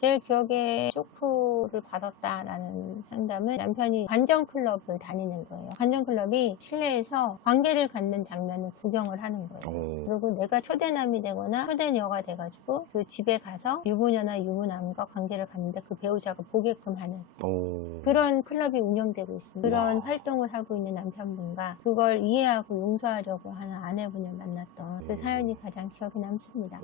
제일 기억에 쇼크를 받았다라는 상담은 남편이 관전클럽을 다니는 거예요. 관전클럽이 실내에서 관계를 갖는 장면을 구경을 하는 거예요. 그리고 내가 초대남이 되거나 초대녀가 돼가지고 그 집에 가서 유부녀나 유부남과 관계를 갖는데 그 배우자가 보게끔 하는 그런 클럽이 운영되고 있습니다. 그런 활동을 하고 있는 남편분과 그걸 이해하고 용서하려고 하는 아내분을 만났던 그 사연이 가장 기억에 남습니다.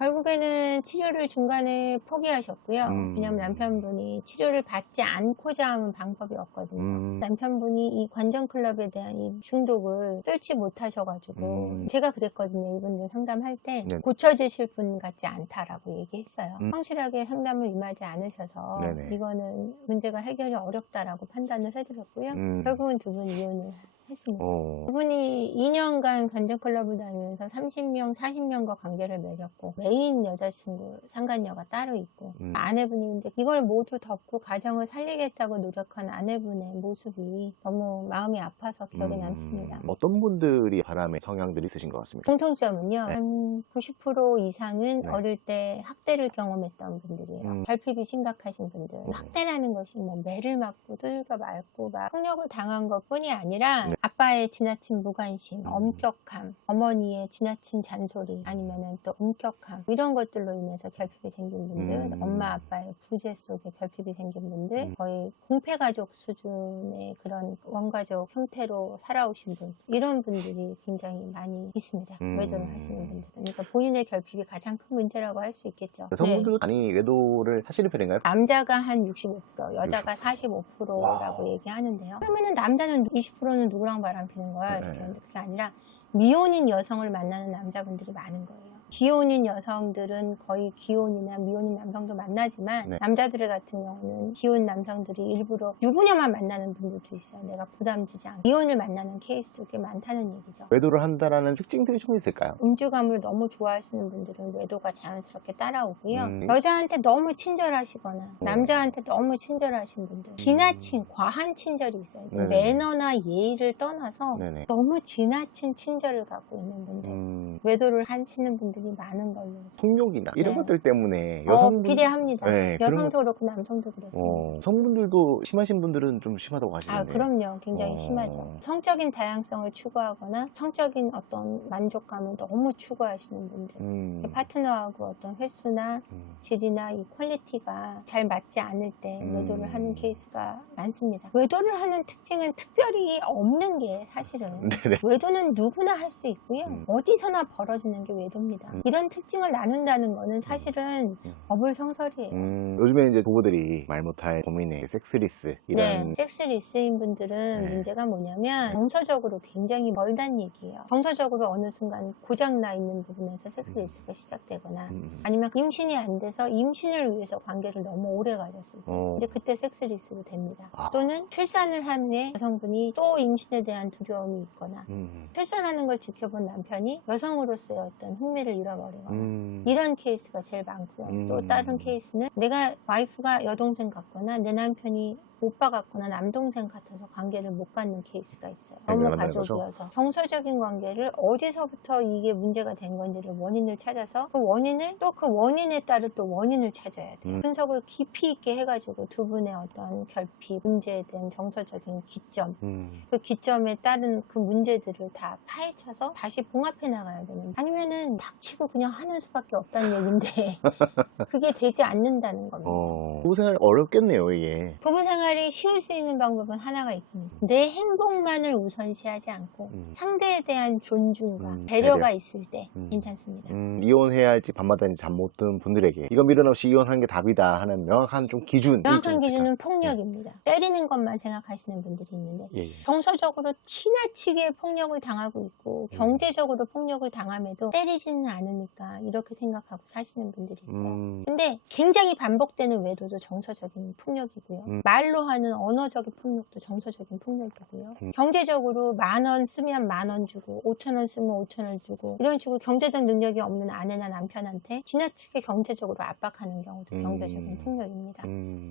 결국에는 치료를 중간에 포기하셨고요. 왜냐면 남편분이 치료를 받지 않고자 하는 방법이 없거든요. 남편분이 이 관전클럽에 대한 이 중독을 뚫지 못하셔가지고 제가 그랬거든요. 이분들 상담할 때 고쳐지실 분 같지 않다라고 얘기했어요. 성실하게 상담을 임하지 않으셔서 이거는 문제가 해결이 어렵다라고 판단을 해드렸고요. 결국은 두 분 이혼을 했습니다. 그분이 2년간 관전클럽을 다니면서 30명, 40명과 관계를 맺었고 메인 여자친구 상간녀가 따로 있고 아내분이 근데 이걸 모두 덮고 가정을 살리겠다고 노력한 아내분의 모습이 너무 마음이 아파서 기억에 남습니다. 어떤 분들이 바람의 성향들이 있으신 것 같습니까? 공통점은요. 한 90% 이상은 어릴 때 학대를 경험했던 분들이에요. 결핍이 심각하신 분들. 학대라는 것이 뭐 매를 맞고 두들겨 맞고 막 폭력을 당한 것 뿐이 아니라 아빠의 지나친 무관심, 엄격함, 어머니의 지나친 잔소리 아니면은 또 엄격함 이런 것들로 인해서 결핍이 생긴 분들, 엄마 아빠의 부재 속에 결핍이 생긴 분들, 거의 공패가족 수준의 그런 원가족 형태로 살아오신 분 이런 분들이 굉장히 많이 있습니다. 외도를 하시는 분들은. 그러니까 본인의 결핍이 가장 큰 문제라고 할 수 있겠죠. 여성분들도 많이 외도를 하시는 편인가요? 남자가 한 65%, 여자가 45%라고 얘기하는데요. 그러면은 남자는 20%는 누구랑 바람 피는 거야? 이렇게 하는데 그게 아니라 미혼인 여성을 만나는 남자분들이 많은 거예요. 기혼인 여성들은 거의 기혼이나 미혼인 남성도 만나지만 남자들 같은 경우는 기혼 남성들이 일부러 유부녀만 만나는 분들도 있어요. 내가 부담지지 않고 이혼을 만나는 케이스도 꽤 많다는 얘기죠. 외도를 한다라는 특징들이 좀 있을까요? 음주감을 너무 좋아하시는 분들은 외도가 자연스럽게 따라오고요. 여자한테 너무 친절하시거나 남자한테 너무 친절하신 분들 지나친 과한 친절이 있어요. 매너나 예의를 떠나서 너무 지나친 친절을 갖고 있는 분들 외도를 하시는 분들이 많은 걸로. 폭력이나 이런 것들 때문에 여성분들 비례합니다. 여성도 그렇고 남성도 그렇습니다. 성분들도 심하신 분들은 좀 심하다고 하시는데. 그럼요. 굉장히 심하죠. 성적인 다양성을 추구하거나 성적인 어떤 만족감을 너무 추구하시는 분들 파트너하고 어떤 횟수나 질이나 이 퀄리티가 잘 맞지 않을 때 외도를 하는 케이스가 많습니다. 외도를 하는 특징은 특별히 없는 게 사실은 외도는 누구나 할 수 있고요. 어디서나 벌어지는 게 외도입니다. 이런 특징을 나눈다는 거는 사실은 어불성설이에요. 요즘에 이제 부부들이 말 못할 고민의 섹스리스 이런 섹스리스인 분들은 문제가 뭐냐면 정서적으로 굉장히 멀단 얘기예요. 정서적으로 어느 순간 고장나 있는 부분에서 섹스리스가 시작되거나 아니면 임신이 안 돼서 임신을 위해서 관계를 너무 오래 가졌을 때 이제 그때 섹스리스로 됩니다. 또는 출산을 한 후에 여성분이 또 임신에 대한 두려움이 있거나 출산하는 걸 지켜본 남편이 여성으로서의 어떤 흥미를 잃어버리거나 이런 케이스가 제일 많고요. 또 다른 케이스는 내가 와이프가 여동생 같거나 내 남편이 오빠 같거나 남동생 같아서 관계를 못 갖는 케이스가 있어요. 너무 가족이어서. 정서적인 관계를 어디서부터 이게 문제가 된 건지를 원인을 찾아서 그 원인을 또 그 원인에 따른 또 원인을 찾아야 돼요. 분석을 깊이 있게 해가지고 두 분의 어떤 결핍, 문제에 대한 정서적인 기점 그 기점에 따른 그 문제들을 다 파헤쳐서 다시 봉합해 나가야 되는 아니면은 닥치고 그냥 하는 수밖에 없다는 얘기인데 그게 되지 않는다는 겁니다. 부부생활 어렵겠네요 이게. 부부생활이 쉬울 수 있는 방법은 하나가 있긴 있어요. 내 행복만을 우선시하지 않고 상대에 대한 존중과 배려가 있을 때 괜찮습니다. 이혼해야 할지 밤마다 잠 못 드는 분들에게 이거 밀어넣시 이혼하는 게 답이다 하는 명확한 좀 기준. 명확한 기준은 폭력입니다. 때리는 것만 생각하시는 분들이 있는데 정서적으로 지나치게 폭력을 당하고 있고 경제적으로 폭력을 당함에도 때리지는 않으니까 이렇게 생각하고 사시는 분들이 있어요. 근데 굉장히 반복되는 외도도 정서적인 폭력이고요. 말로 하는 언어적인 폭력도 정서적인 폭력이고요. 경제적으로 10,000원 쓰면 10,000원 주고 5,000원 쓰면 5,000원 주고 이런 식으로 경제적 능력이 없는 아내나 남편한테 지나치게 경제적으로 압박하는 경우도 경제적인 폭력입니다.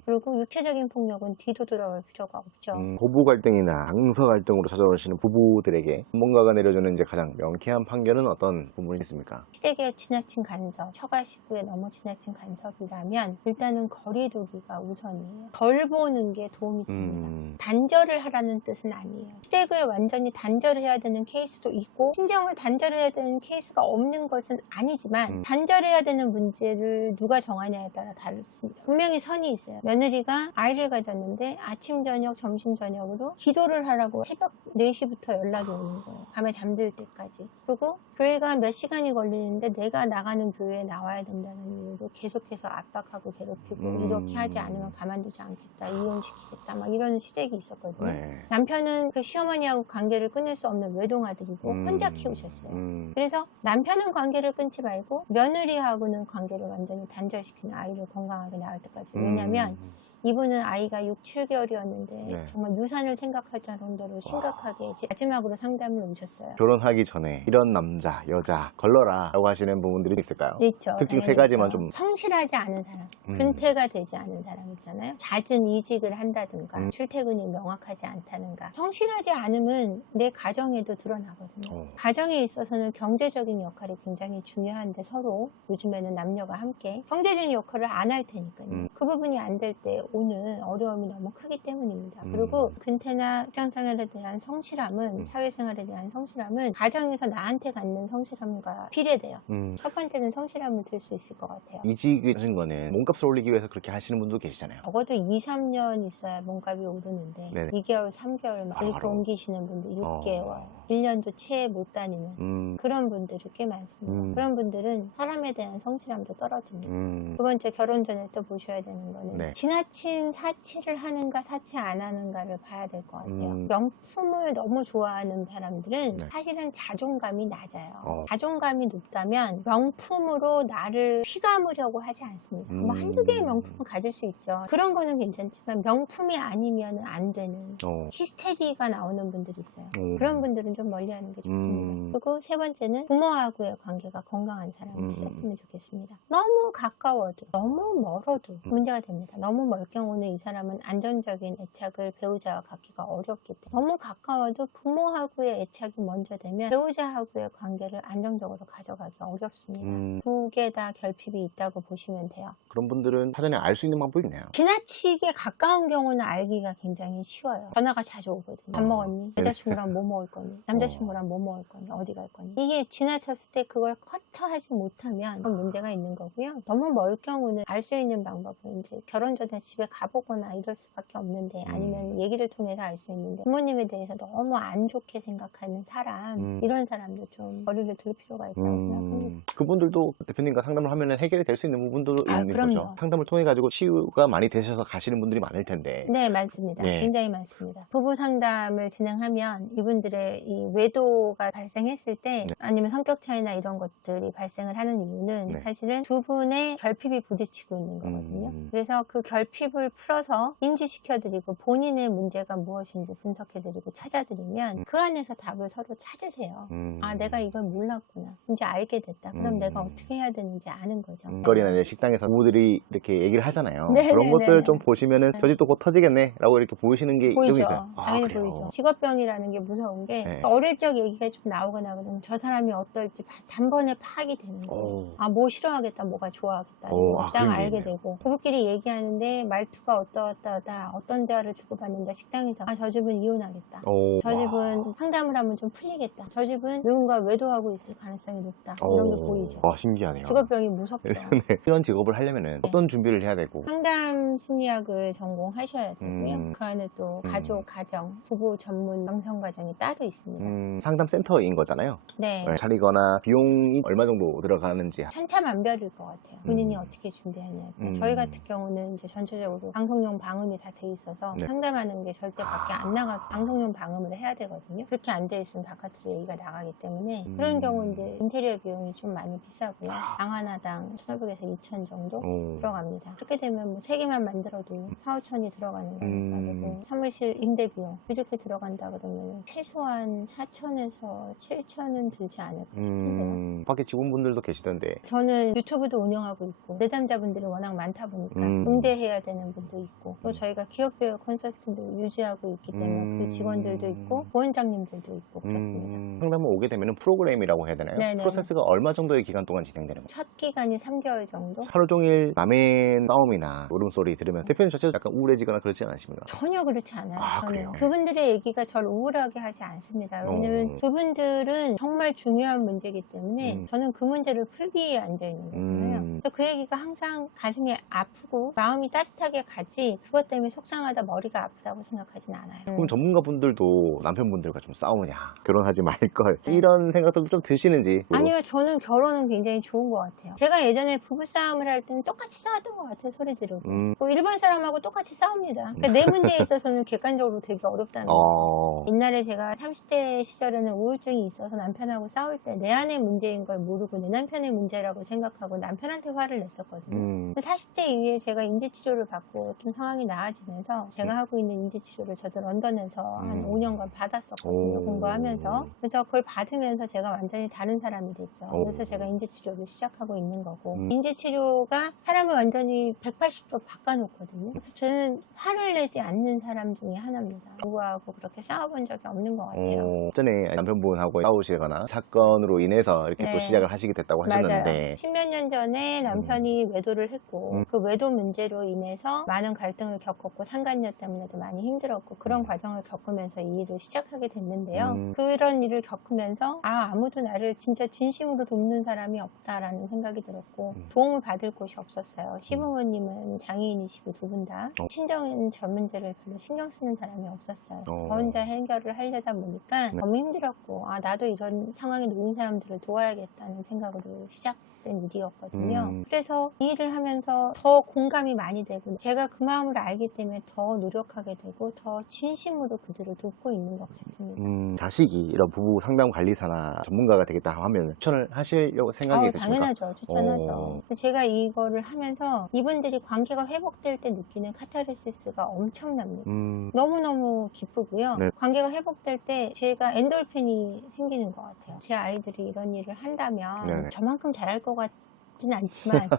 그리고 육체적인 폭력은 뒤도 돌아볼 필요가 없죠. 고부 갈등이나 강서 갈등으로 찾아오시는 부부들에게 전문가가 내려주는 이제 가장 명쾌한 판결은 어떤 부분이 있습니까? 시댁에 지나친 간섭, 처가 식구에 너무 지나친 간섭이라면 일단은 거리두기가 우선이에요. 덜 보는 게 도움이 됩니다. 단절을 하라는 뜻은 아니에요. 시댁을 완전히 단절해야 되는 케이스도 있고 친정을 단절해야 되는 케이스가 없는 것은 아니지만 단절해야 되는 문제를 누가 정하냐에 따라 다릅니다. 분명히 선이 있어요. 며느리가 아이를 가졌는데 아침 저녁 점심 저녁으로 기도를 하라고 새벽 4시부터 연락이 오는 거예요. 밤에 잠들 때까지. 그리고 교회가 몇 시간이 걸리는데 내가 나가는 교회에 나와야 된다는 이유로 계속해서 압박하고 괴롭히고 이렇게 하지 않으면 가만두지 않겠다, 이혼시키겠다 막 이러는 시댁이 있었거든요. 네. 남편은 그 시어머니하고 관계를 끊을 수 없는 외동아들이고 혼자 키우셨어요. 그래서 남편은 관계를 끊지 말고 며느리하고는 관계를 완전히 단절시키는, 아이를 건강하게 낳을 때까지. 왜냐면 이분은 아이가 6, 7개월이었는데 네. 정말 유산을 생각할 정도로 심각하게 마지막으로 상담을 오셨어요. 결혼하기 전에 이런 남자, 여자 걸러라 라고 하시는 부분들이 있을까요? 있죠. 특징 당연히 3가지만 있죠. 좀. 성실하지 않은 사람, 근태가 되지 않은 사람 있잖아요. 잦은 이직을 한다든가 출퇴근이 명확하지 않다든가. 성실하지 않으면 내 가정에도 드러나거든요. 가정에 있어서는 경제적인 역할이 굉장히 중요한데 서로 요즘에는 남녀가 함께 경제적인 역할을 안 할 테니까요. 그 부분이 안 될 때 오는 어려움이 너무 크기 때문입니다. 그리고 근태나 직장생활에 대한 성실함은, 사회생활에 대한 성실함은 가정에서 나한테 갖는 성실함과 비례돼요. 첫 번째는 성실함을 들 수 있을 것 같아요. 이직을 하신 거는 몸값을 올리기 위해서 그렇게 하시는 분도 계시잖아요. 적어도 2, 3년 있어야 몸값이 오르는데 네네. 2개월, 3개월 막 이렇게 바로. 옮기시는 분들 6개월, 1년도 채 못 다니는 그런 분들이 꽤 많습니다. 그런 분들은 사람에 대한 성실함도 떨어집니다. 두 번째, 결혼 전에 또 보셔야 되는 거는 네. 지나친 사치를 하는가 사치 안 하는가를 봐야 될 것 같아요. 명품을 너무 좋아하는 사람들은 네. 사실은 자존감이 낮아요. 자존감이 높다면 명품으로 나를 휘감으려고 하지 않습니다. 뭐 한두 개의 명품을 가질 수 있죠. 그런 거는 괜찮지만 명품이 아니면 안 되는 히스테리가 나오는 분들이 있어요. 그런 분들은 좀 멀리하는 게 좋습니다. 그리고 세 번째는 부모하고의 관계가 건강한 사람을 찾았으면 좋겠습니다. 너무 가까워도 너무 멀어도 문제가 됩니다. 너무 멀 경우는 이 사람은 안정적인 애착을 배우자와 갖기가 어렵기 때문에, 너무 가까워도 부모하고의 애착이 먼저 되면 배우자하고의 관계를 안정적으로 가져가기 어렵습니다. 두 개 다 결핍이 있다고 보시면 돼요. 그런 분들은 사전에 알 수 있는 방법이 있나요? 지나치게 가까운 경우는 알기가 굉장히 쉬워요. 전화가 자주 오거든요. 밥 먹었니? 여자친구랑 뭐 먹을 거니? 남자친구랑 뭐 먹을 거니? 어디 갈 거니? 이게 지나쳤을 때 그걸 커터하지 못하면 그건 문제가 있는 거고요. 너무 멀 경우는 알 수 있는 방법은 이제 결혼 전에 집에 가보거나 이럴 수밖에 없는데, 아니면 얘기를 통해서 알 수 있는데, 부모님에 대해서 너무 안 좋게 생각하는 사람, 이런 사람도 좀 거리를 둘 필요가 있다고 생각합니다. 그분들도 대표님과 상담을 하면 해결이 될 수 있는 부분도 있는 그럼요. 거죠. 상담을 통해 가지고 치유가 많이 되셔서 가시는 분들이 많을 텐데. 네, 많습니다. 네. 굉장히 많습니다. 부부 상담을 진행하면 이분들의 이 외도가 발생했을 때, 아니면 성격 차이나 이런 것들이 발생을 하는 이유는 사실은 두 분의 결핍이 부딪히고 있는 거거든요. 그래서 그 결핍을 풀어서 인지시켜드리고 본인의 문제가 무엇인지 분석해드리고 찾아드리면 그 안에서 답을 서로 찾으세요. 아, 내가 이걸 몰랐구나. 이제 알게 됐다. 그럼 내가 어떻게 해야 되는지 아는 거죠. 거리나 이제 식당에서 부부들이 이렇게 얘기를 하잖아요. 네, 그런 네, 것들 네, 좀 네. 보시면은 저 집도 곧 터지겠네 라고 이렇게 보이시는 게 좀 보이죠. 있어요. 당연히 그래요? 보이죠. 직업병이라는 게 무서운 게 네. 어릴 적 얘기가 좀 나오거나 그러면 저 사람이 어떨지 단번에 파악이 되는 거예요. 아, 뭐 싫어하겠다, 뭐가 좋아하겠다, 이거 딱 그런 게 알게 있네요. 되고, 부부끼리 얘기하는데 말투가 어떠하다, 어떤 대화를 주고받는다, 식당에서 아, 저 집은 이혼하겠다, 저 집은 상담을 하면 좀 풀리겠다, 저 집은 누군가 외도하고 있을 가능성이 높다, 이런 게 보이죠. 와, 신기하네요. 직업병이 무섭죠. 네. 이런 직업을 하려면은 어떤 준비를 해야 되고? 상담 심리학을 전공하셔야 되고요. 그 안에 또 가족, 가정, 부부 전문 양성 과정이 따로 있습니다. 상담센터인 거잖아요. 네. 차리거나 비용이 얼마 정도 들어가는지. 천차만별일 것 같아요. 본인이 어떻게 준비하냐에 따라. 저희 같은 경우는 이제 전체적으로 방송용 방음이 다 돼 있어서 상담하는 게 절대 밖에 안 나가게 방송용 방음을 해야 되거든요. 그렇게 안 돼 있으면 바깥으로 얘기가 나가기 때문에 그런 경우 이제 인테리어 비용이 좀 많이 비싸고요. 방 하나당 1,500에서 2,000 정도 들어갑니다. 그렇게 되면 뭐 3개만 만들어도 4, 5천이 들어가는 거니까. 그리고 사무실 임대 비용 이렇게 들어간다 그러면 최소한 4천에서 7천은 들지 않을까 싶은데요. 밖에 직원분들도 계시던데. 저는 유튜브도 운영하고 있고 내담자분들이 워낙 많다 보니까 응대해야 되는 분도 있고, 또 저희가 기업교육 컨설팅도 유지하고 있기 때문에 그 직원들도 있고 부원장님들도 있고 그렇습니다. 상담을 오게 되면 프로그램이라고 해야 되나요? 네네. 프로세스가 얼마 정도의 기간 동안 진행되는 거예요? 첫 기간이 3개월 정도? 하루 종일 남의 싸움이나 울음소리 들으면 대표님 자체도 약간 우울해지거나 그렇지 않으십니까? 전혀 그렇지 않아요. 아, 저는 그래요? 그분들의 얘기가 저를 우울하게 하지 않습니다. 왜냐면 그분들은 정말 중요한 문제이기 때문에 저는 그 문제를 풀기 위해 앉아 있는 거잖아요. 그래서 그 얘기가 항상 가슴이 아프고 마음이 따뜻하게 가지 그것 때문에 속상하다 머리가 아프다고 생각하진 않아요. 그럼 전문가분들도 남편분들과 좀 싸우냐, 결혼하지 말걸 네. 이런 생각도 좀 드시는지. 아니요, 저는 결혼은 굉장히 좋은 것 같아요. 제가 예전에 부부싸움을 할 때는 똑같이 싸웠던 것 같아요, 소리 지르고. 뭐 일반 사람하고 똑같이 싸웁니다. 그러니까 내 문제에 있어서는 객관적으로 되게 어렵다는 거죠. 옛날에 제가 30대 시절에는 우울증이 있어서 남편하고 싸울 때 내 안의 문제인 걸 모르고 내 남편의 문제라고 생각하고 남편한테 화를 냈었거든요. 근데 40대 이후에 제가 인지치료를 받고 좀 상황이 나아지면서 제가 하고 있는 인지치료를 저도 런던에서 한 5년간 받았었거든요, 공부하면서. 그래서 그걸 받으면서 제가 완전히 다른 사람이 됐죠. 그래서 제가 인지치료를 시작하고 있는 거고, 인지치료가 사람을 완전히 180도 바꿔놓거든요. 그래서 저는 화를 내지 않는 사람 중에 하나입니다. 누구하고 그렇게 싸워본 적이 없는 것 같아요. 전에 남편분하고 싸우시거나 사건으로 인해서 이렇게 또 네. 시작을 하시게 됐다고 맞아요. 하셨는데, 10몇 년 전에 남편이 외도를 했고 그 외도 문제로 인해서 많은 갈등을 겪었고 상간녀 때문에도 많이 힘들었고 그런 과정을 겪으면서 이 일을 시작하게 됐는데요. 그런 일을 겪으면서 아무도 나를 진짜 진심으로 돕는 사람이 없다라는 생각이 들었고 도움을 받을 곳이 없었어요. 시부모님은 장애인이시고 두 분 다 친정인 저 문제를 별로 신경 쓰는 사람이 없었어요. 저 혼자 해결을 하려다 보니까 너무 힘들었고 나도 이런 상황에 놓인 사람들을 도와야겠다는 생각으로 시작된 일이었거든요. 그래서 이 일을 하면서 더 공감이 많이 되고 제가 그 마음을 알기 때문에 더 노력하게 되고 더 진심으로 그들을 돕고 있는 것 같습니다. 자식이 이런 부부 상담 관리사나 전문가가 되겠다 하면 추천을 하시려고 생각이 드십니까? 당연하죠. 추천하죠. 제가 이거를 하면서 이분들이 관계가 회복될 때 느끼는 카타르시스가 엄청납니다. 너무너무 기쁘고요. 네. 관계가 회복될 때 제가 엔돌핀이 생기는 것 같아요. 제 아이들이 이런 일을 한다면 네네. 저만큼 잘할 것 같진 않지만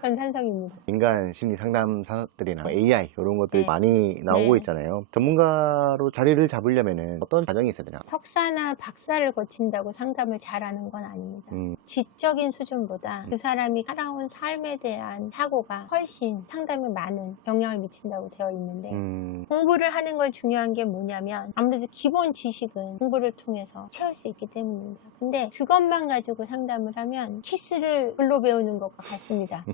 전 찬성입니다. 인간 심리 상담사들이나 AI 이런 것들 네. 많이 나오고 네. 있잖아요. 전문가로 자리를 잡으려면 어떤 과정이 있어야 되나? 석사나 박사를 거친다고 상담을 잘하는 건 아닙니다. 지적인 수준보다 그 사람이 살아온 삶에 대한 사고가 훨씬 상담에 많은 영향을 미친다고 되어 있는데 공부를 하는 건 중요한 게 뭐냐면 아무래도 기본 지식은 공부를 통해서 채울 수 있기 때문입니다. 근데 그것만 가지고 상담을 하면 키스를 글로 배우는 것과 같습니다.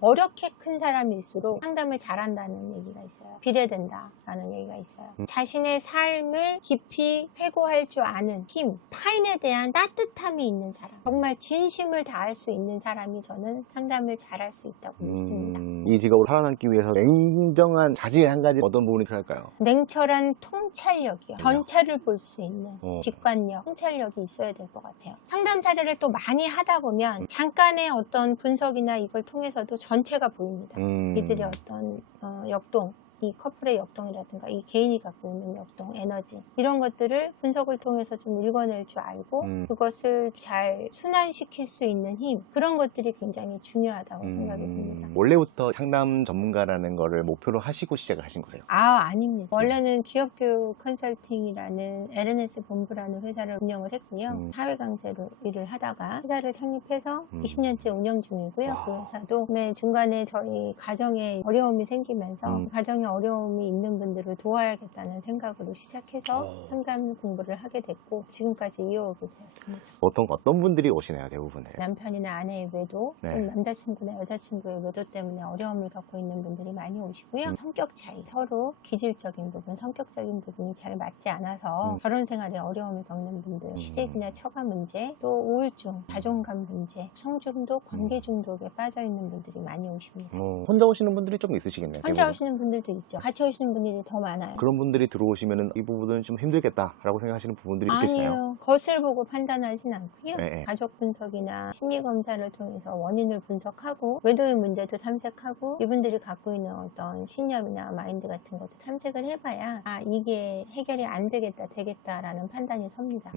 어렵게 큰 사람일수록 상담을 잘한다는 얘기가 있어요. 비례된다라는 얘기가 있어요. 자신의 삶을 깊이 회고할 줄 아는 힘, 타인에 대한 따뜻함이 있는 사람, 정말 진심을 다할 수 있는 사람이 저는 상담을 잘할 수 있다고 믿습니다. 이 직업을 살아남기 위해서 냉정한 자질 한 가지 어떤 부분이 필요할까요? 냉철한 통찰력이요. 전체를 볼 수 있는 직관력, 통찰력이 있어야 될 것 같아요. 상담 사례를 또 많이 하다 보면 잠깐의 어떤 분석이나 이걸 통해서도 전체가 보입니다. 이들의 어떤 역동, 이 커플의 역동이라든가 이 개인이 갖고 있는 역동, 에너지 이런 것들을 분석을 통해서 좀 읽어낼 줄 알고 그것을 잘 순환시킬 수 있는 힘, 그런 것들이 굉장히 중요하다고 생각이 듭니다. 원래부터 상담 전문가라는 거를 목표로 하시고 시작을 하신 거세요? 아닙니다. 원래는 기업교육 컨설팅이라는 LNS 본부라는 회사를 운영을 했고요. 사회 강사로 일을 하다가 회사를 창립해서 20년째 운영 중이고요. 그 회사도 중간에 저희 가정에 어려움이 생기면서 가정에 어려움이 있는 분들을 도와야겠다는 생각으로 시작해서 상담 공부를 하게 됐고 지금까지 이어오게 되었습니다. 보통 어떤 분들이 오시나요, 대부분? 남편이나 아내의 외도, 또는 남자친구나 여자친구의 외도 때문에 어려움을 갖고 있는 분들이 많이 오시고요. 성격 차이, 서로 기질적인 부분, 성격적인 부분이 잘 맞지 않아서 결혼 생활에 어려움을 겪는 분들, 시댁이나 처가 문제, 또 우울증, 자존감 문제, 성중독, 관계 중독에 빠져 있는 분들이 많이 오십니다. 혼자 오시는 분들이 좀 있으시겠네요. 혼자 대부분. 오시는 분들도 있죠. 같이 오시는 분들이 더 많아요. 그런 분들이 들어오시면 이 부분은 좀 힘들겠다라고 생각하시는 부분들이 있겠어요? 아니에요. 것을 보고 판단하진 않고요. 네. 가족 분석이나 심리 검사를 통해서 원인을 분석하고 외도의 문제도 탐색하고 이분들이 갖고 있는 어떤 신념이나 마인드 같은 것도 탐색을 해봐야 이게 해결이 안 되겠다 되겠다라는 판단이 섭니다.